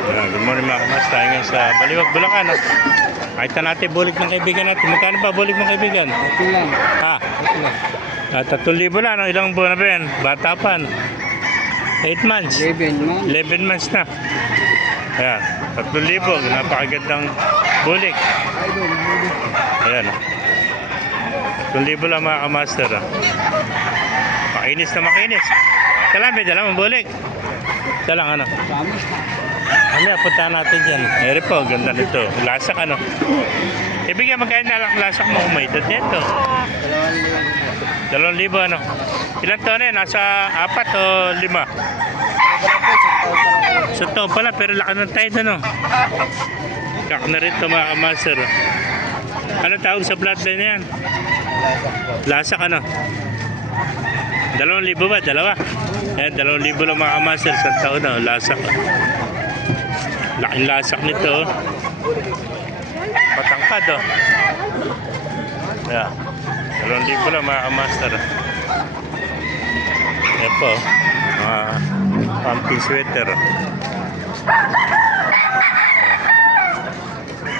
Good morning mga kamas. Tayo ngayon sa Baliwag, Bulacan. Nakita natin bulik ng kaibigan natin. Magkano ba bulik ng kaibigan? Ito lang. Ha? Ito lang. 3,000 na. No? Ilang buwan na ba yan? Bata pa. 8 months. 11 man. 11 months na. Ayan. 3,000. Napakagandang bulik. Ayan. 3,000 lang mga kamaster. Makinis na makinis. Kalami, dala mong bulik. Ito lang ano. Kamus. Ano, punta natin dyan. Eri po, ganda nito. Lasak ano. Ibigay magkain na lang lasak mo kumay. Dito. 2,000 ano. Ilan taon na yan? Nasa 4 o 5? Sa taon pala, pero laki ng tayo doon. Kak na rin ito mga kamaster. Ano tawag sa bloodline na yan? Lasak ano. 2,000 ba? Dalawa? Yan, 2,000 lang mga kamaster. Sa taon na, lasak. Laking lasak nito. Patangkad oh. Yan. 2,000 lang mga kamaster. Yan po. Mga pumping sweater.